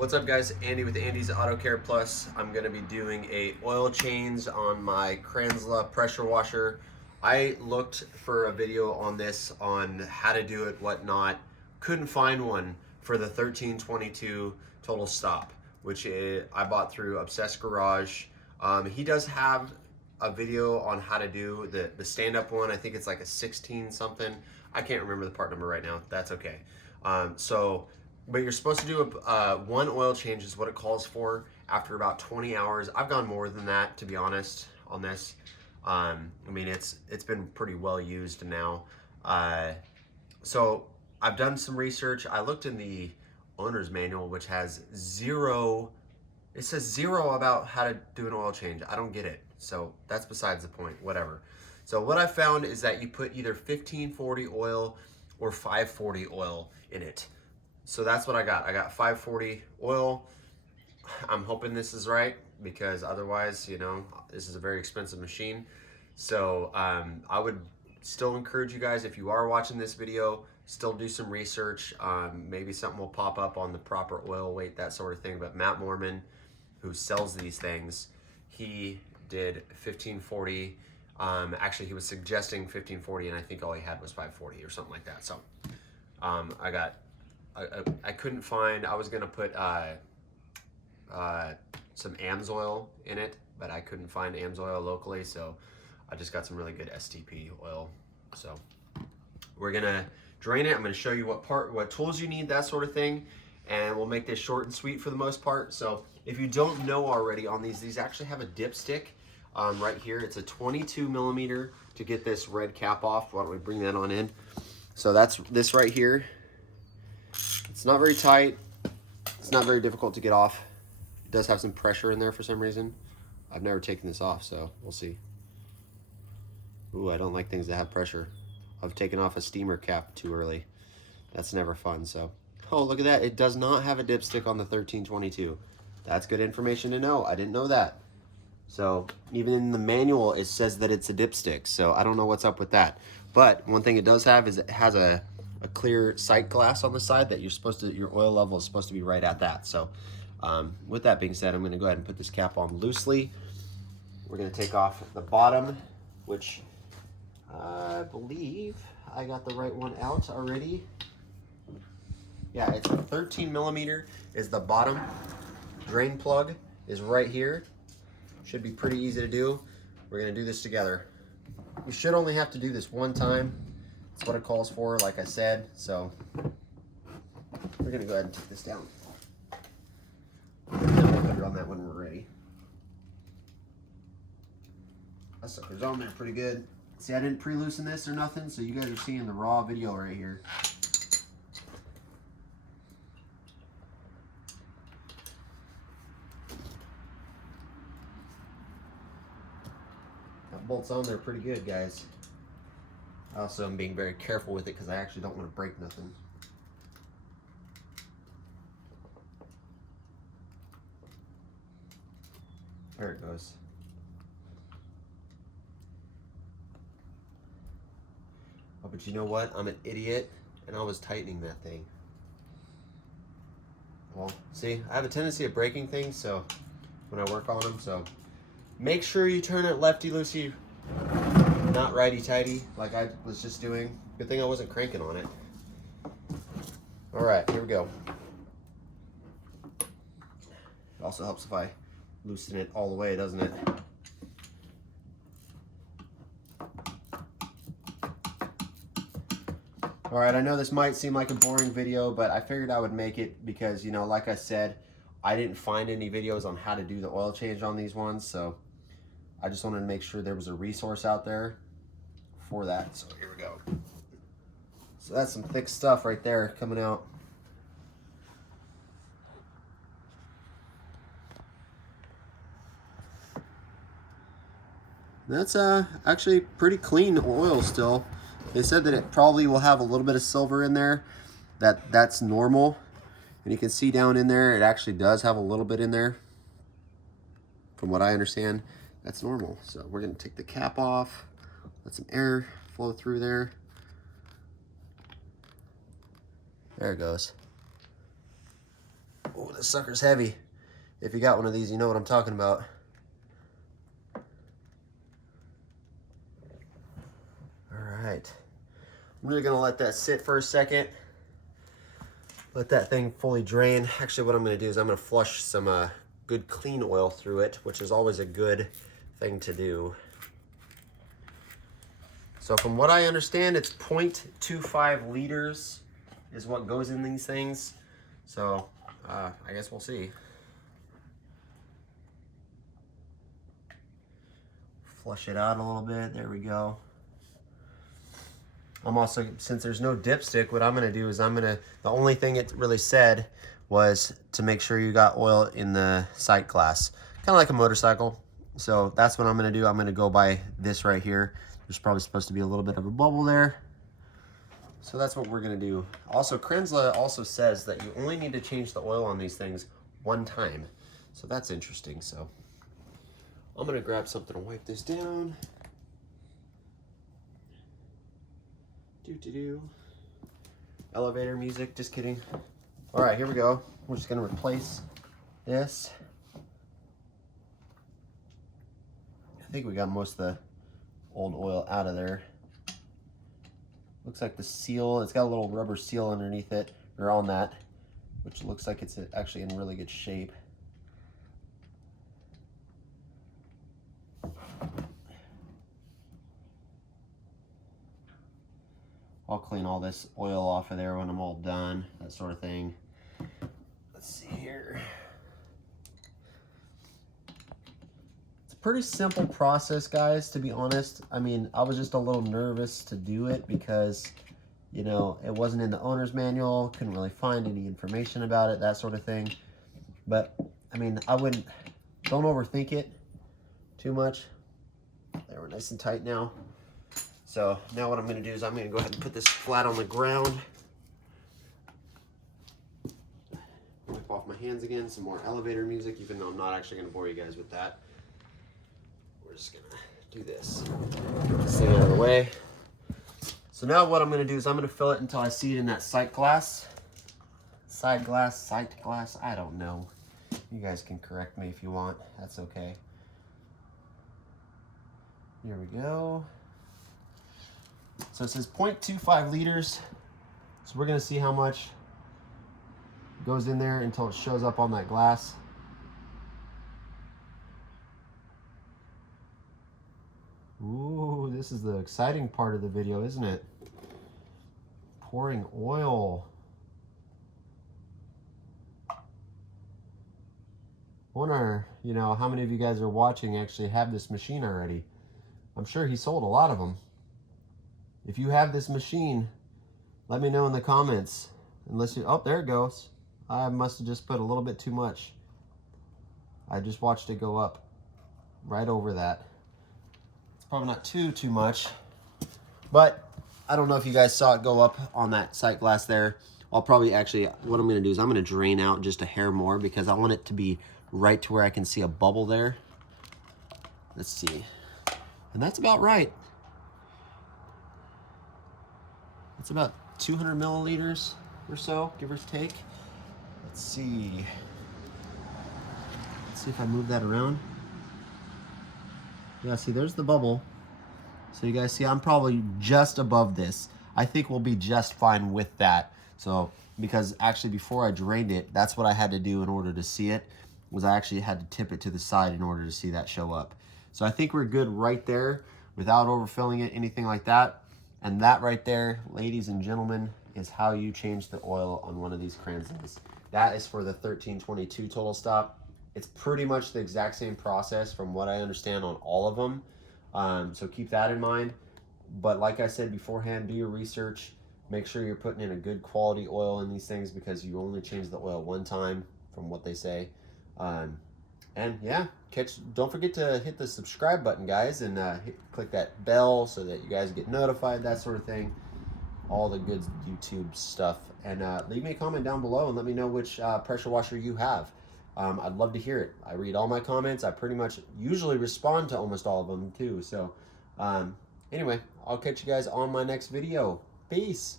What's up guys, Andy with Andy's Auto Care Plus. I'm going to be doing a oil change on my Kranzle pressure washer. I looked for a video on this on how to do it, whatnot. Couldn't find one for the 1322 total stop, which I bought through Obsessed Garage. He does have a video on how to do the stand-up one. I think it's like a 16 something. I can't remember the part number right now. That's okay. But you're supposed to do one oil change is what it calls for after about 20 hours. I've gone more than that, to be honest, on this. I mean, it's been pretty well used now. So I've done some research. I looked in the owner's manual, which has zero. It says zero about how to do an oil change. I don't get it. So that's besides the point, whatever. So what I found is that you put either 1540 oil or 540 oil in it. So that's what I got. I got 540 oil. I'm hoping this is right because otherwise, you know, this is a very expensive machine. So I would still encourage you guys, if you are watching this video, still do some research. Maybe something will pop up on the proper oil weight, that sort of thing. But Matt Mormon, who sells these things, he did 1540. Actually, he was suggesting 1540, and I think all he had was 540 or something like that. So I couldn't find. I was gonna put some AMSOIL in it, but I couldn't find AMSOIL locally, so I just got some really good STP oil. So we're gonna drain it. I'm gonna show you what tools you need, that sort of thing, and we'll make this short and sweet for the most part. So if you don't know already on these actually have a dipstick right here. It's a 22 millimeter to get this red cap off. Why don't we bring that on in? So that's this right here. It's not very tight. It's not very difficult to get off. It does have some pressure in there for some reason. I've never taken this off, so we'll see. Ooh, I don't like things that have pressure. I've taken off a steamer cap too early. That's never fun, so. Oh, look at that. It does not have a dipstick on the 1322. That's good information to know. I didn't know that. So even in the manual, it says that it's a dipstick. So I don't know what's up with that. But one thing it does have is it has a clear sight glass on the side that your oil level is supposed to be right at that. So with that being said, I'm going to go ahead and put this cap on loosely. We're going to take off the bottom, which I believe I got the right one out already. Yeah, it's a 13 millimeter is the bottom. Drain plug is right here. Should be pretty easy to do. We're going to do this together. You should only have to do this one time. That's what it calls for, like I said. So we're going to go ahead and take this down. We'll put it on that when we're ready. That sucker's on there pretty good. See, I didn't pre-loosen this or nothing, so you guys are seeing the raw video right here. That bolt's on there pretty good, guys. I also am being very careful with it because I actually don't want to break nothing. There it goes. Oh, but you know what? I'm an idiot, and I was tightening that thing. Well, see, I have a tendency of breaking things, so when I work on them, so make sure you turn it lefty-loosey, not righty-tighty, like I was just doing. Good thing I wasn't cranking on it. All right, here we go. It also helps if I loosen it all the way, doesn't it? All right, I know this might seem like a boring video, but I figured I would make it because, you know, like I said, I didn't find any videos on how to do the oil change on these ones, so I just wanted to make sure there was a resource out there for that. So here we go. So that's some thick stuff right there coming out. That's actually pretty clean oil still. They said that it probably will have a little bit of silver in there. That's normal. And you can see down in there, it actually does have a little bit in there. From what I understand, that's normal. So we're gonna take the cap off, let some air flow through there. There it goes. Oh, this sucker's heavy. If you got one of these, you know what I'm talking about. All right. I'm really gonna let that sit for a second. Let that thing fully drain. Actually, what I'm gonna do is I'm gonna flush some good clean oil through it, which is always a good thing to do. So from what I understand, it's 0.25 liters is what goes in these things. So I guess we'll see. Flush it out a little bit, there we go. I'm also, since there's no dipstick, what I'm gonna do is the only thing it really said was to make sure you got oil in the sight glass. Kind of like a motorcycle. So that's what I'm gonna do. I'm gonna go by this right here. There's probably supposed to be a little bit of a bubble there. So that's what we're gonna do. Also, Kranzle also says that you only need to change the oil on these things one time. So that's interesting. So I'm gonna grab something to wipe this down. Elevator music, just kidding. All right, here we go. We're just gonna replace this. I think we got most of the old oil out of there. Looks like the seal, it's got a little rubber seal underneath it, or on that, which looks like it's actually in really good shape. I'll clean all this oil off of there when I'm all done, that sort of thing. Let's see here. It's a pretty simple process, guys, to be honest. I mean, I was just a little nervous to do it because, you know, it wasn't in the owner's manual, couldn't really find any information about it, that sort of thing. But, I mean, don't overthink it too much. There, we're nice and tight now. So now what I'm going to do is I'm going to go ahead and put this flat on the ground. Wipe off my hands again, some more elevator music, even though I'm not actually going to bore you guys with that. We're just going to do this. Get this thing out of the way. So now what I'm going to do is I'm going to fill it until I see it in that sight glass. Sight glass, I don't know. You guys can correct me if you want. That's okay. Here we go. So it says 0.25 liters. So we're gonna see how much goes in there until it shows up on that glass. Ooh, this is the exciting part of the video, isn't it? Pouring oil. I wonder, you know, how many of you guys are watching actually have this machine already? I'm sure he sold a lot of them. If you have this machine, let me know in the comments. Unless you, oh, there it goes. I must have just put a little bit too much. I just watched it go up right over that. It's probably not too much, but I don't know if you guys saw it go up on that sight glass there. I'll probably actually, what I'm gonna do is I'm gonna drain out just a hair more because I want it to be right to where I can see a bubble there. Let's see. And that's about right. It's about 200 milliliters or so, give or take. Let's see. Let's see if I move that around. Yeah, see, there's the bubble. So you guys see, I'm probably just above this. I think we'll be just fine with that. So, because actually before I drained it, that's what I had to do in order to see it, was I actually had to tip it to the side in order to see that show up. So I think we're good right there without overfilling it, anything like that. And that right there, ladies and gentlemen, is how you change the oil on one of these Kranzles. That is for the 1322 total stop. It's pretty much the exact same process from what I understand on all of them. So keep that in mind. But like I said beforehand, do your research. Make sure you're putting in a good quality oil in these things because you only change the oil one time from what they say. And yeah, don't forget to hit the subscribe button, guys, and click that bell so that you guys get notified, that sort of thing. All the good YouTube stuff. And leave me a comment down below and let me know which pressure washer you have. I'd love to hear it. I read all my comments. I pretty much usually respond to almost all of them too. So anyway, I'll catch you guys on my next video. Peace.